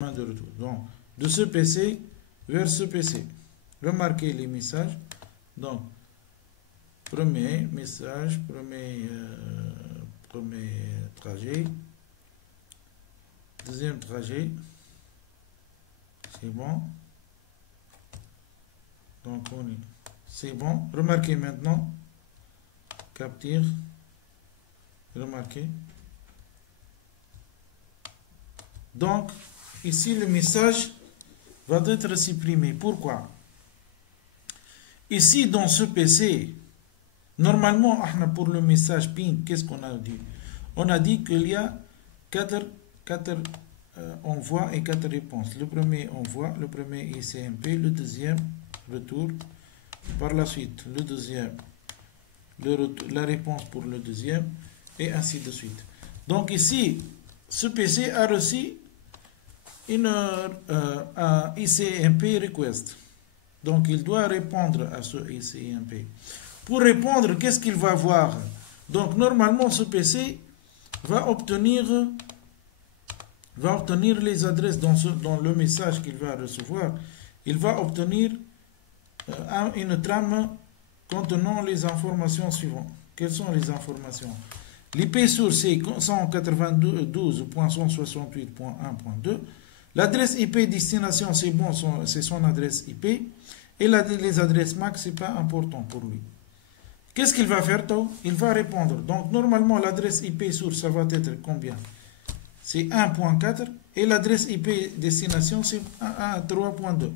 de retour. Donc, de ce PC vers ce PC. Remarquez les messages. Donc, premier message, premier trajet. Deuxième trajet. C'est bon. Donc, c'est bon. Remarquez maintenant. Capture. Remarquez. Donc, ici, le message va être supprimé. Pourquoi? Ici, dans ce PC, normalement, pour le message ping, qu'est-ce qu'on a dit? On a dit qu'il y a 4 envois et 4 réponses. Le premier envoi, le premier ICMP, le deuxième retour. Par la suite, le deuxième, la réponse pour le deuxième, et ainsi de suite. Donc ici, ce PC a reçu un ICMP request. Donc il doit répondre à ce ICMP. Pour répondre, qu'est-ce qu'il va voir? Donc normalement, ce PC va obtenir les adresses dans le message qu'il va recevoir. Il va obtenir une trame contenant les informations suivantes. Quelles sont les informations? L'IP source c'est 192.168.1.2. L'adresse IP destination, c'est bon, c'est son adresse IP. Et les adresses MAC, c'est pas important pour lui. Qu'est-ce qu'il va faire, toi? Il va répondre. Donc, normalement, l'adresse IP source, ça va être combien? C'est 1.4. Et l'adresse IP destination, c'est 3.2.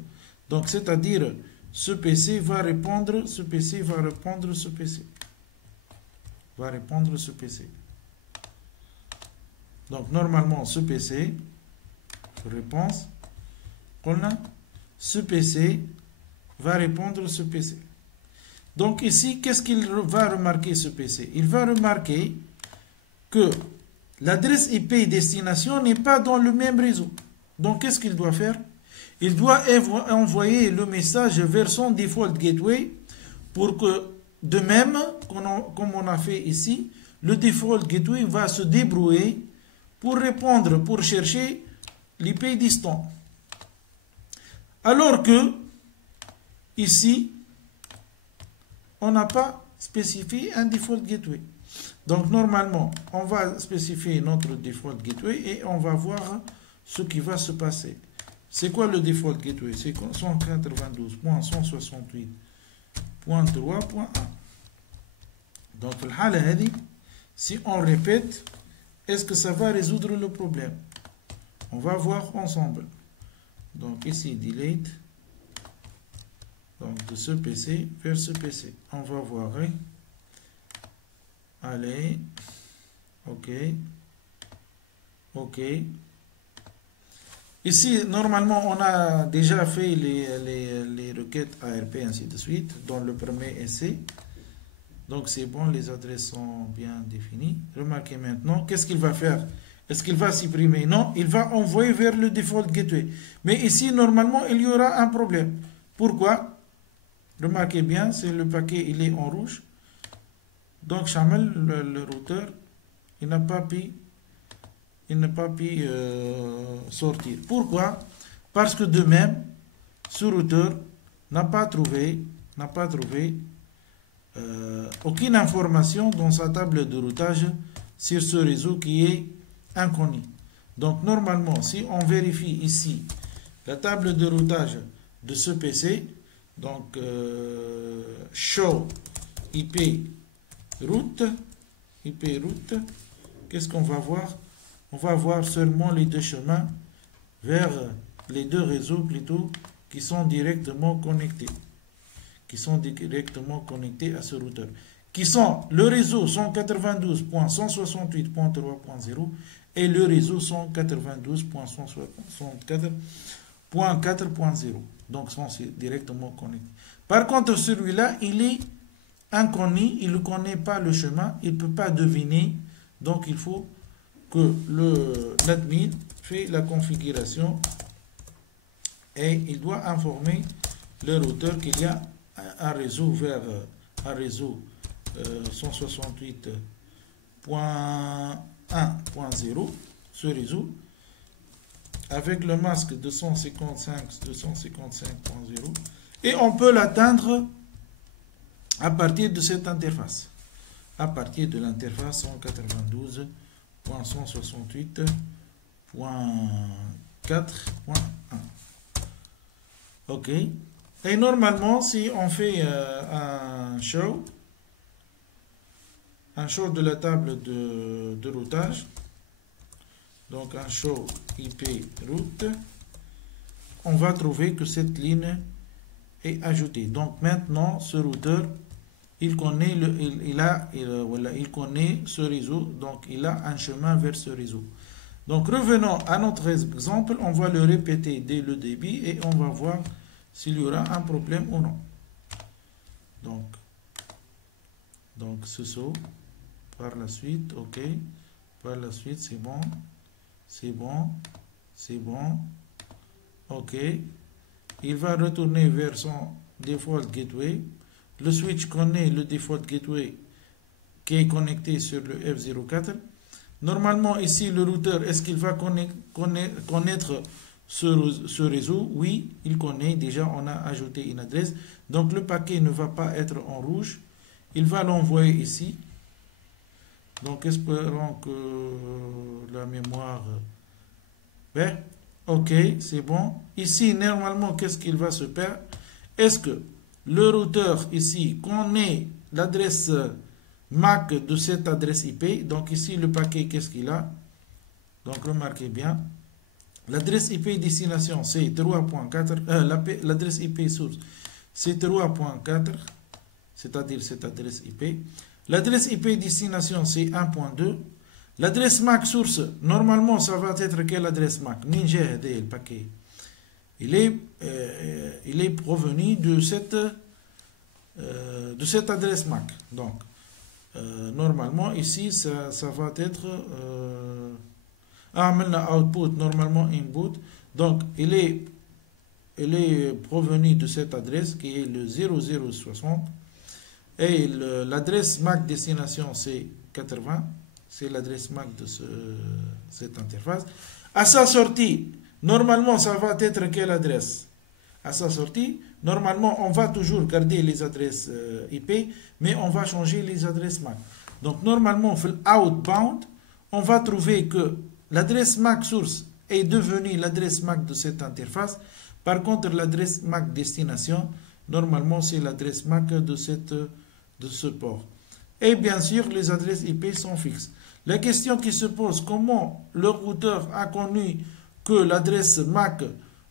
Donc, c'est-à-dire, ce PC va répondre, ce PC va répondre, ce PC. Va répondre ce PC. Donc, normalement, ce PC, réponse, on a, ce PC va répondre ce PC. Donc ici, qu'est-ce qu'il va remarquer ce PC? Il va remarquer que l'adresse IP destination n'est pas dans le même réseau. Donc qu'est-ce qu'il doit faire? Il doit envoyer le message vers son default gateway pour que, de même, comme on a fait ici, le default gateway va se débrouiller pour répondre, pour chercher l'IP distant. Alors que, ici, on n'a pas spécifié un default gateway. Donc, normalement, on va spécifier notre default gateway et on va voir ce qui va se passer. C'est quoi le default gateway? C'est 192.168.3.1. Donc, si on répète, est-ce que ça va résoudre le problème? On va voir ensemble. Donc ici, delete. Donc de ce PC vers ce PC. On va voir. Hein? Allez. OK. OK. Ici, normalement, on a déjà fait les requêtes ARP, ainsi de suite, dans le premier essai. Donc c'est bon, les adresses sont bien définies. Remarquez maintenant, qu'est-ce qu'il va faire? Est-ce qu'il va supprimer? Non, il va envoyer vers le default gateway. Mais ici, normalement, il y aura un problème. Pourquoi? Remarquez bien, c'est le paquet, il est en rouge. Donc, Chamel, le routeur, il n'a pas pu sortir. Pourquoi? Parce que de même, ce routeur n'a pas trouvé aucune information dans sa table de routage sur ce réseau qui est inconnu. Donc normalement, si on vérifie ici la table de routage de ce PC, donc show IP route, qu'est-ce qu'on va voir? On va voir seulement les deux chemins vers les deux réseaux plutôt qui sont directement connectés. À ce routeur. Qui sont le réseau 192.168.3.0 et le réseau 192.164.4.0. Donc, sont directement connectés. Par contre, celui-là, il est inconnu, il ne connaît pas le chemin, il ne peut pas deviner. Donc, il faut que l'admin fait la configuration et il doit informer le routeur qu'il y a un réseau vers un réseau 168.1.0, ce réseau avec le masque 255.0 et on peut l'atteindre à partir de cette interface. À partir de l'interface 192.168.4.1. OK. Et normalement, si on fait un show de la table de routage, donc un show IP route, on va trouver que cette ligne est ajoutée. Donc maintenant, ce routeur, il connaît, il connaît ce réseau, donc il a un chemin vers ce réseau. Donc revenons à notre exemple, on va le répéter dès le début et on va voir s'il y aura un problème ou non. Donc ce saut, par la suite, OK, par la suite c'est bon, c'est bon, c'est bon, OK, il va retourner vers son default gateway. Le switch connaît le default gateway qui est connecté sur le F04. Normalement, ici, le routeur, est-ce qu'il va connaître ce réseau? Oui, il connaît. Déjà, on a ajouté une adresse. Donc, le paquet ne va pas être en rouge. Il va l'envoyer ici. Donc, espérons que la mémoire... Ben, OK, c'est bon. Ici, normalement, qu'est-ce qu'il va se faire? Est-ce que le routeur ici connaît l'adresse MAC de cette adresse IP? Donc ici le paquet, qu'est-ce qu'il a? Donc remarquez bien, l'adresse IP destination c'est 3.4, l'adresse IP source c'est 3.4, c'est-à-dire cette adresse IP. L'adresse IP destination c'est 1.2. L'adresse MAC source, normalement ça va être quelle adresse MAC? Ninja le paquet. Il est provenu de cette adresse MAC. Donc, normalement, ici, ça va être maintenant output, normalement input. Donc, il est provenu de cette adresse qui est le 0060. Et l'adresse MAC destination, c'est 80. C'est l'adresse MAC de cette interface. À sa sortie, normalement, ça va être quelle adresse? À sa sortie, normalement, on va toujours garder les adresses IP, mais on va changer les adresses MAC. Donc, normalement, outbound, on va trouver que l'adresse MAC source est devenue l'adresse MAC de cette interface. Par contre, l'adresse MAC destination, normalement, c'est l'adresse MAC de ce port. Et bien sûr, les adresses IP sont fixes. La question qui se pose, comment le routeur a connu que l'adresse MAC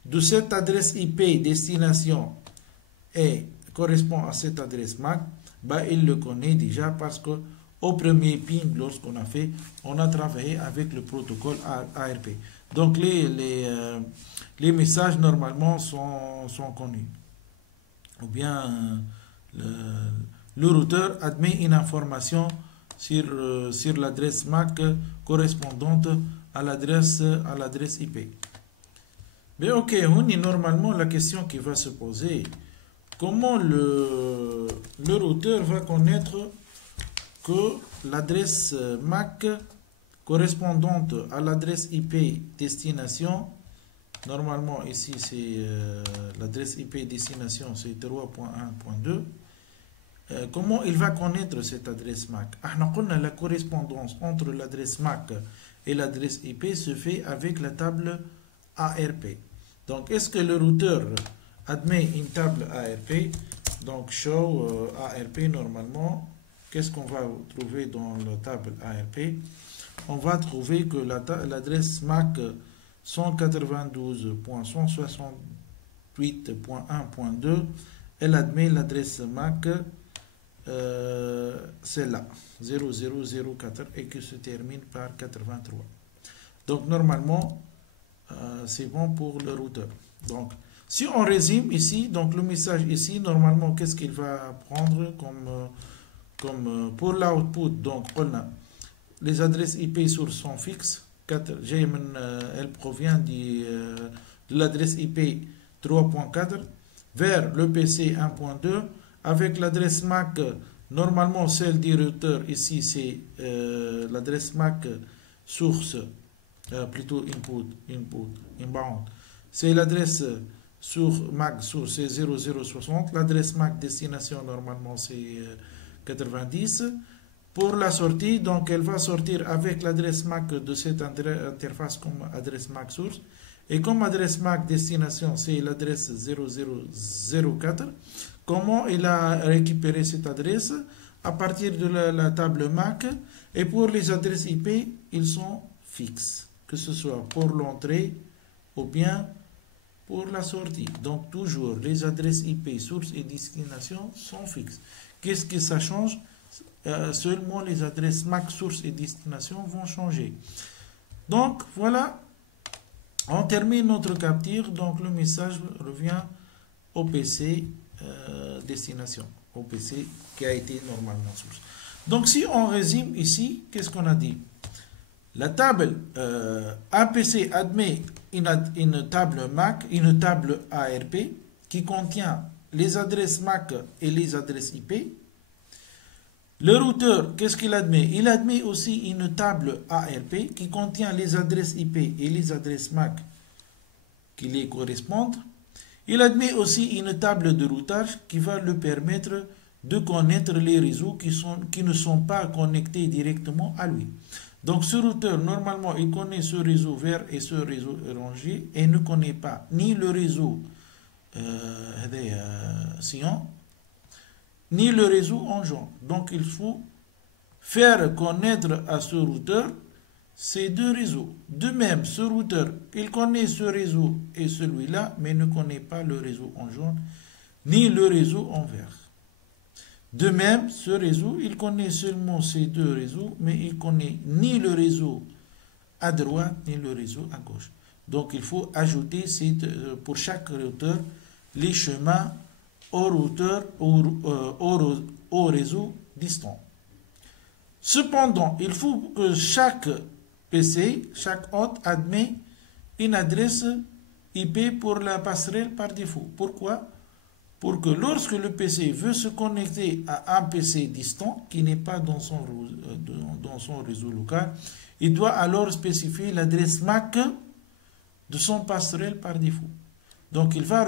de cette adresse IP destination correspond à cette adresse MAC? Ben, il le connaît déjà parce que au premier ping, lorsqu'on a fait, on a travaillé avec le protocole ARP. Donc les messages normalement sont connus. Ou bien le routeur admet une information sur l'adresse MAC correspondante à l'adresse IP. Mais ok, normalement la question qui va se poser, comment le routeur va connaître que l'adresse MAC correspondante à l'adresse IP destination, normalement ici c'est l'adresse IP destination c'est 3.1.2. Comment il va connaître cette adresse MAC? La correspondance entre l'adresse MAC et l'adresse IP se fait avec la table ARP. Donc, est-ce que le routeur admet une table ARP? Donc, show ARP normalement. Qu'est-ce qu'on va trouver dans la table ARP? On va trouver que l'adresse MAC 192.168.1.2, elle admet l'adresse MAC celle-là, 0004, et qui se termine par 83. Donc, normalement, c'est bon pour le routeur. Donc, si on résume ici, donc le message ici, normalement, qu'est-ce qu'il va prendre comme pour l'output? Donc, on a les adresses IP sources sont fixes. Elle provient de l'adresse IP 3.4 vers le PC 1.2 avec l'adresse MAC. Normalement, celle du routeur ici, c'est l'adresse MAC source plutôt inbound, c'est l'adresse sur MAC source, c'est 0060. L'adresse MAC destination, normalement, c'est 90. Pour la sortie, donc elle va sortir avec l'adresse MAC de cette interface comme adresse MAC source. Et comme adresse MAC destination, c'est l'adresse 0004. Comment il a récupéré cette adresse? À partir de la table MAC. Et pour les adresses IP, ils sont fixes, que ce soit pour l'entrée ou bien pour la sortie. Donc toujours, les adresses IP source et destination sont fixes. Qu'est-ce que ça change? Seulement les adresses MAC source et destination vont changer. Donc voilà, on termine notre capture. Donc le message revient au PC destination, au PC qui a été normalement source. Donc si on résume ici, qu'est-ce qu'on a dit? La table, un PC admet une table MAC, une table ARP qui contient les adresses MAC et les adresses IP. Le routeur, qu'est-ce qu'il admet? Il admet aussi une table ARP qui contient les adresses IP et les adresses MAC qui les correspondent. Il admet aussi une table de routage qui va lui permettre de connaître les réseaux qui ne sont pas connectés directement à lui. Donc ce routeur, normalement, il connaît ce réseau vert et ce réseau orangé et ne connaît pas ni le réseau cyan, ni le réseau en jaune. Donc il faut faire connaître à ce routeur ces deux réseaux. De même, ce routeur, il connaît ce réseau et celui-là, mais ne connaît pas le réseau en jaune, ni le réseau en vert. De même, ce réseau, il connaît seulement ces deux réseaux, mais il ne connaît ni le réseau à droite, ni le réseau à gauche. Donc il faut ajouter pour chaque routeur les chemins au routeur, au réseau distant. Cependant, il faut que chaque PC, chaque hôte admet une adresse IP pour la passerelle par défaut. Pourquoi? Pour que lorsque le PC veut se connecter à un PC distant qui n'est pas dans son réseau local, il doit alors spécifier l'adresse MAC de son passerelle par défaut. Donc il va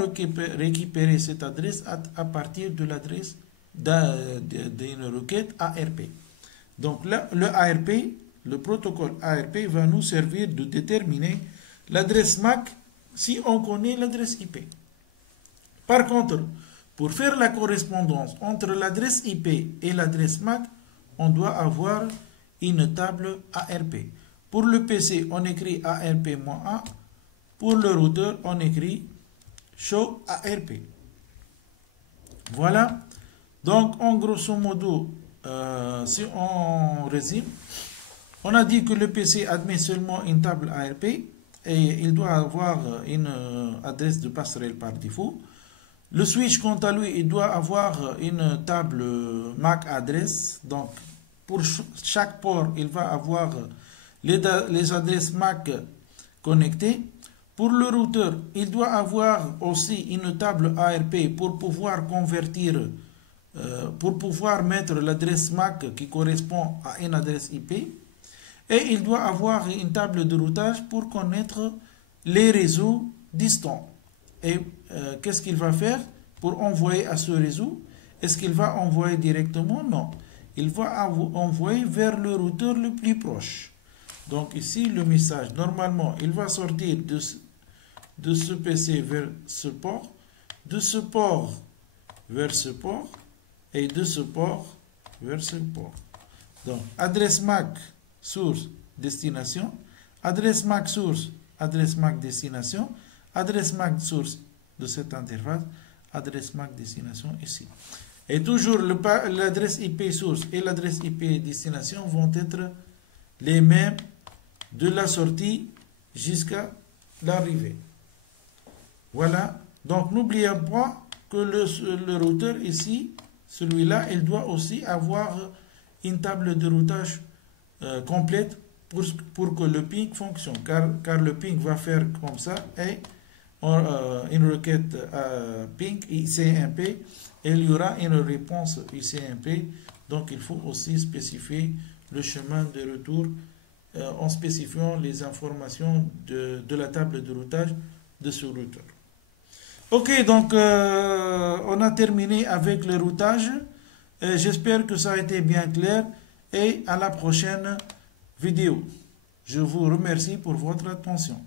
récupérer cette adresse à partir de l'adresse d'une requête ARP. Donc là, le protocole ARP va nous servir de déterminer l'adresse MAC si on connaît l'adresse IP. Par contre, pour faire la correspondance entre l'adresse IP et l'adresse MAC, on doit avoir une table ARP. Pour le PC, on écrit ARP-1. Pour le routeur, on écrit show ARP. Voilà. Donc, en grosso modo, si on résume, on a dit que le PC admet seulement une table ARP et il doit avoir une adresse de passerelle par défaut. Le switch, quant à lui, il doit avoir une table MAC adresse. Donc, pour chaque port, il va avoir les adresses MAC connectées. Pour le routeur, il doit avoir aussi une table ARP pour pouvoir convertir, pour pouvoir mettre l'adresse MAC qui correspond à une adresse IP. Et il doit avoir une table de routage pour connaître les réseaux distants. Et qu'est-ce qu'il va faire pour envoyer à ce réseau? Est-ce qu'il va envoyer directement? Non. Il va envoyer vers le routeur le plus proche. Donc ici, le message, normalement, il va sortir de ce PC vers ce port, de ce port vers ce port, et de ce port vers ce port. Donc, adresse MAC, source, destination, adresse MAC source, adresse MAC destination, adresse MAC source de cette interface, adresse MAC destination ici. Et toujours l'adresse IP source et l'adresse IP destination vont être les mêmes de la sortie jusqu'à l'arrivée. Voilà. Donc n'oubliez pas que le routeur ici, celui-là, il doit aussi avoir une table de routage complète pour que le ping fonctionne. Car le ping va faire comme ça et une requête ping ICMP et il y aura une réponse ICMP. Donc il faut aussi spécifier le chemin de retour en spécifiant les informations de la table de routage de ce routeur. Ok, donc on a terminé avec le routage. J'espère que ça a été bien clair et à la prochaine vidéo. Je vous remercie pour votre attention.